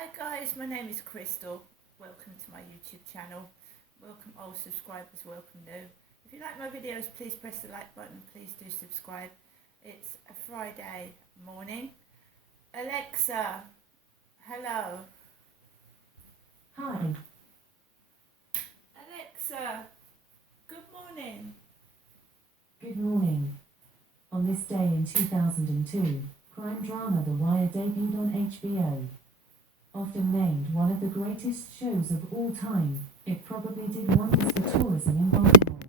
Hi guys, my name is Crystal. Welcome to my YouTube channel. Welcome old subscribers, welcome new. If you like my videos, please press the like button, please do subscribe. It's a Friday morning. Alexa, hello. Hi. Alexa, good morning. Good morning. On this day in 2002, crime drama The Wire debuted on HBO. Often named one of the greatest shows of all time, it probably did wonders for tourism in Baltimore.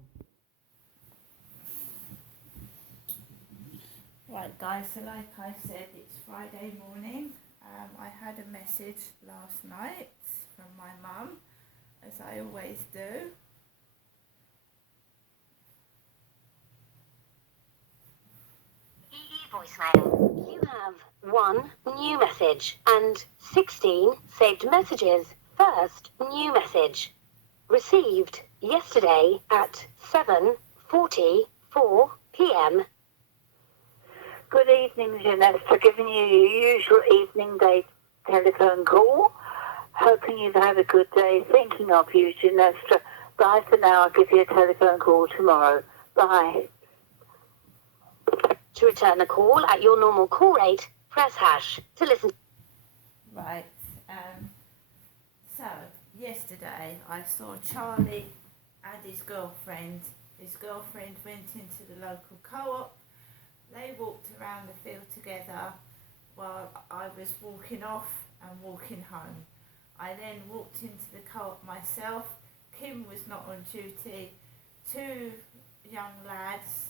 Right guys, so like I said, it's Friday morning. I had a message last night from my mum, as I always do. Voicemail. You have 1 new message and 16 saved messages. First new message. Received yesterday at 7:44 p.m. Good evening, Jeanette. For giving you your usual evening day telephone call. Hoping you've had a good day. Thinking of you, Jeanette. Bye for now. I'll give you a telephone call tomorrow. Bye. To return a call at your normal call rate, press hash to listen. Right, so yesterday I saw Charlie and his girlfriend. His girlfriend went into the local co-op. They walked around the field together while I was walking off and walking home. I then walked into the co-op myself. Kim was not on duty. Two young lads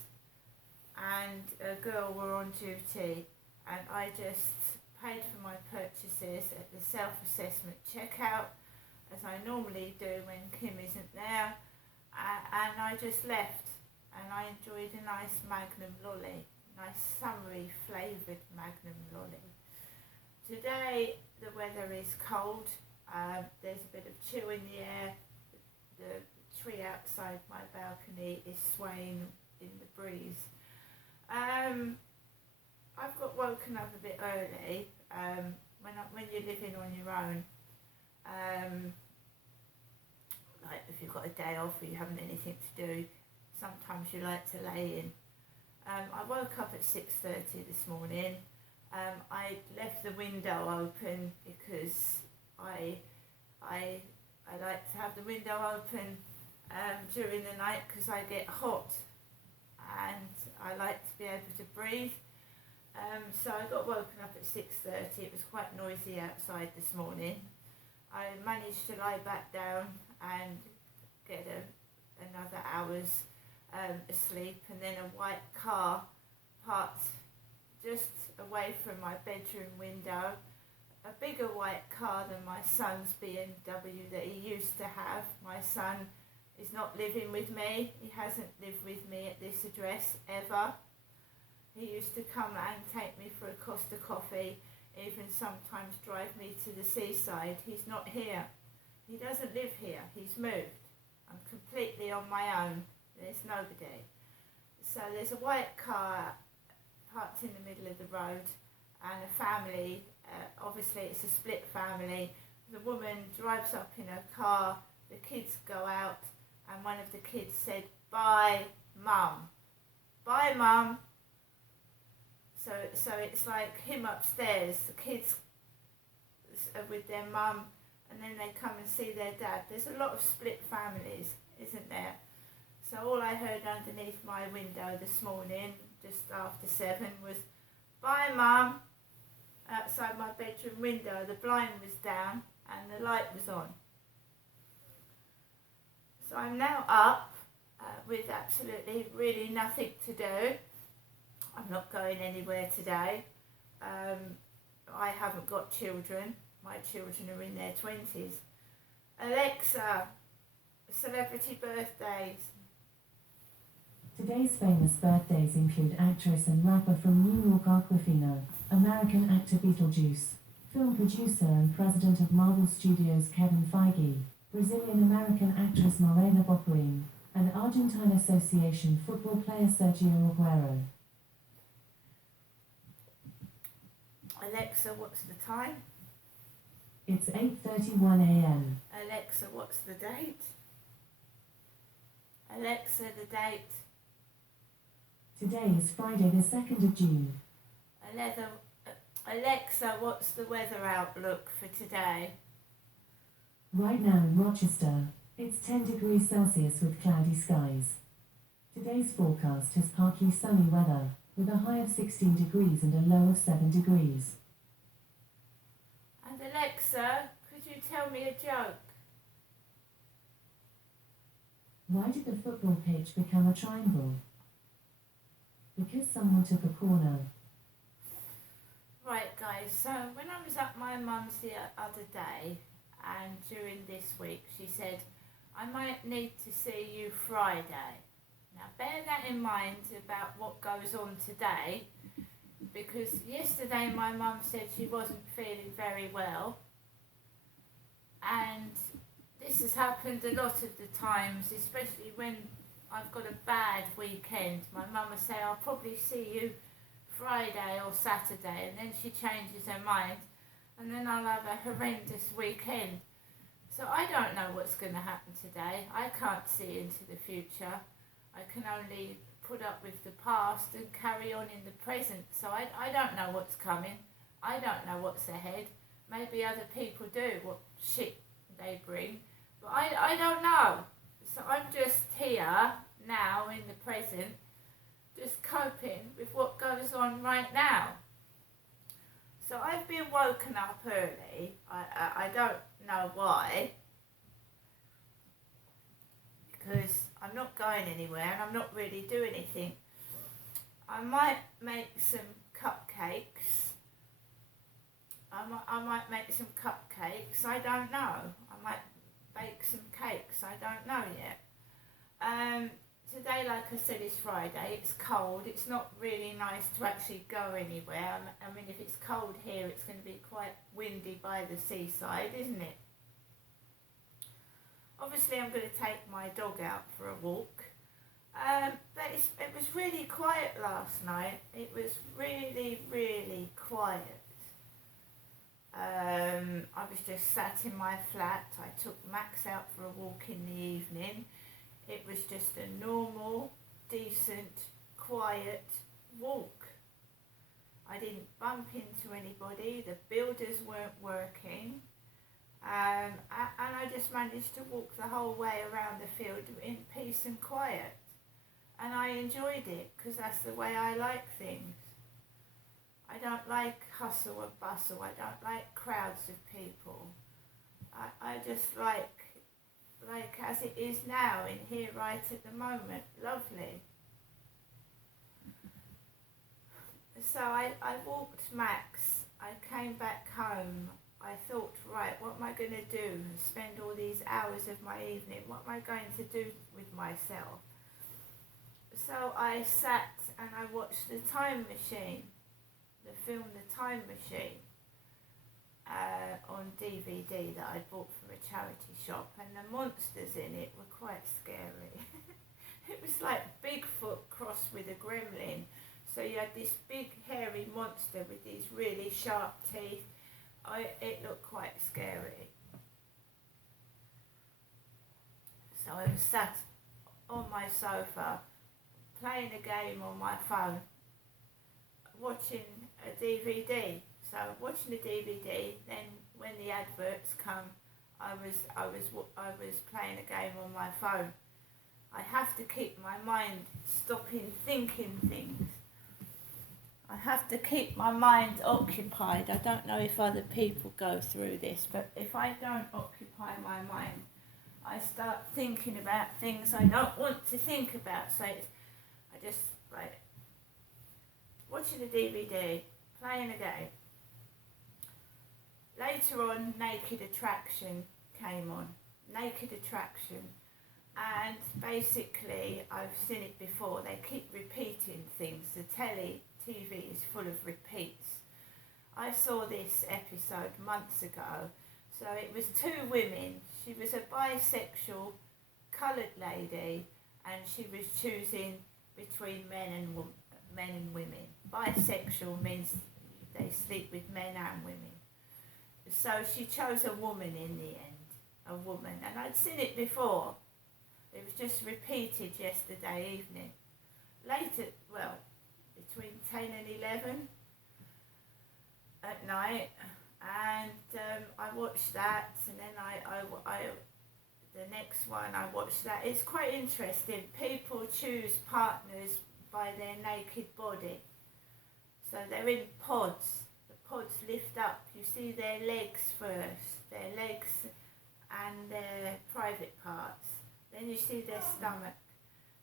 and a girl were on duty, and I just paid for my purchases at the self-assessment checkout, as I normally do when Kim isn't there, and I just left, and I enjoyed a nice Magnum lolly, nice summery flavoured Magnum lolly. Today the weather is cold, there's a bit of chill in the air, the tree outside my balcony is swaying in the breeze. I've got woken up a bit early. When you're living on your own, like if you've got a day off or you haven't anything to do, sometimes you like to lay in. I woke up at 6:30 this morning. I left the window open because I like to have the window open during the night because I get hot and I like to be able to breathe. So I got woken up at 6:30. It was quite noisy outside this morning. I managed to lie back down and get another hour's asleep, and then a white car parked just away from my bedroom window. A bigger white car than my son's BMW that he used to have. My son is not living with me. He hasn't lived with me at this address ever. He used to come and take me for a Costa coffee, even sometimes drive me to the seaside. He's not here. He doesn't live here. He's moved. I'm completely on my own. There's nobody. So there's a white car parked in the middle of the road and a family. Obviously it's a split family. The woman drives up in her car. The kids go out. And one of the kids said, "Bye, Mum. Bye, Mum." So it's like him upstairs, the kids are with their mum, and then they come and see their dad. There's a lot of split families, isn't there? So all I heard underneath my window this morning, just after 7, was, "Bye, Mum." Outside my bedroom window, the blind was down and the light was on. So I'm now up with absolutely really nothing to do. I'm not going anywhere today. I haven't got children. My children are in their 20s. Alexa, celebrity birthdays. Today's famous birthdays include actress and rapper from New York Aquafina, American actor Beetlejuice, film producer and president of Marvel Studios Kevin Feige, Brazilian-American actress Marlena Bopperin, and Argentine Association football player Sergio Aguero. Alexa, what's the time? It's 8:31 a.m. Alexa, what's the date? Alexa, the date. Today is Friday the 2nd of June. Alexa, what's the weather outlook for today? Right now in Rochester, it's 10 degrees Celsius with cloudy skies. Today's forecast has partly sunny weather, with a high of 16 degrees and a low of 7 degrees. And Alexa, could you tell me a joke? Why did the football pitch become a triangle? Because someone took a corner. Right, guys, so when I was at my mum's the other day, and during this week, she said, I might need to see you Friday. Now, bear that in mind about what goes on today, because yesterday my mum said she wasn't feeling very well, and this has happened a lot of the times, especially when I've got a bad weekend. My mum will say, I'll probably see you Friday or Saturday, and then she changes her mind, and then I'll have a horrendous weekend. So I don't know what's going to happen today. I can't see into the future. I can only put up with the past and carry on in the present. So I don't know what's coming. I don't know what's ahead. Maybe other people do, what shit they bring. But I don't know. So I'm just here now in the present, just coping with what goes on right now. So I've been woken up early. I don't know why. Because I'm not going anywhere and I'm not really doing anything. I might make some cupcakes. I might make some cupcakes. I don't know. I might bake some cakes. I don't know yet. Today, like I said, is Friday. It's cold. It's not really nice to actually go anywhere. I mean, if it's cold here, it's going to be quite windy by the seaside, isn't it? Obviously, I'm going to take my dog out for a walk. But it was really quiet last night. It was really, really quiet. I was just sat in my flat. I took Max out for a walk in the evening. It was just a normal, decent, quiet walk. I didn't bump into anybody. The builders weren't working. And I just managed to walk the whole way around the field in peace and quiet. And I enjoyed it because that's the way I like things. I don't like hustle and bustle. I don't like crowds of people. I just like as it is now in here right at the moment. Lovely. So I walked Max. I came back home. I thought, right, what am I going to do? Spend all these hours of my evening. What am I going to do with myself? So I sat and I watched The Time Machine, the film The Time Machine, on DVD that I bought from a charity shop, and the monsters in it were quite scary. It was like Bigfoot crossed with a gremlin. So you had this big hairy monster with these really sharp teeth. It looked quite scary. So I was sat on my sofa playing a game on my phone, watching a DVD. So watching the DVD, then when the adverts come, I was playing a game on my phone. I have to keep my mind stopping thinking things. I have to keep my mind occupied. I don't know if other people go through this, but if I don't occupy my mind, I start thinking about things I don't want to think about. So I just like watching a DVD, playing a game. Later on, Naked Attraction came on. Naked Attraction. And basically, I've seen it before. They keep repeating things. The TV is full of repeats. I saw this episode months ago. So it was two women. She was a bisexual coloured lady, and she was choosing between men and women. Bisexual means they sleep with men and women. so she chose a woman in the end, a woman, and I'd seen it before. It was just repeated yesterday evening. Later, well, between 10 and 11 at night, and I watched that, and then the next one I watched that. It's quite interesting. People choose partners by their naked body. So they're in pods. The pods lift up. You see their legs first, their legs and their private parts. Then you see their stomach,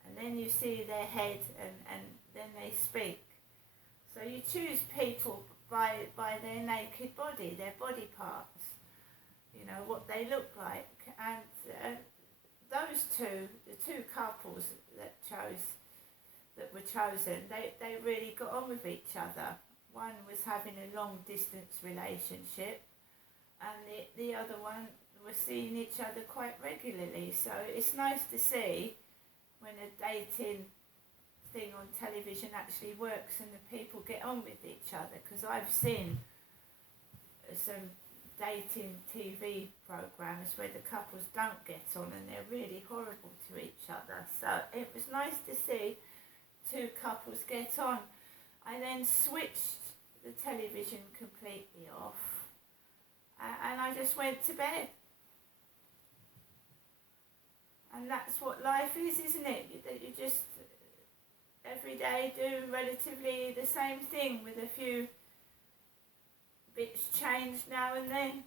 and then you see their head, and then they speak. So you choose people by their naked body, their body parts, you know, what they look like. And those two, the two couples that were chosen, they really got on with each other. One was having a long distance relationship, and the other one was seeing each other quite regularly. So it's nice to see when a dating thing on television actually works and the people get on with each other, because I've seen some dating TV programs where the couples don't get on and they're really horrible to each other. So it was nice to see two couples get on. I then switched the television completely off, and I just went to bed. And that's what life is, isn't it? That you just every day do relatively the same thing with a few bits changed now and then.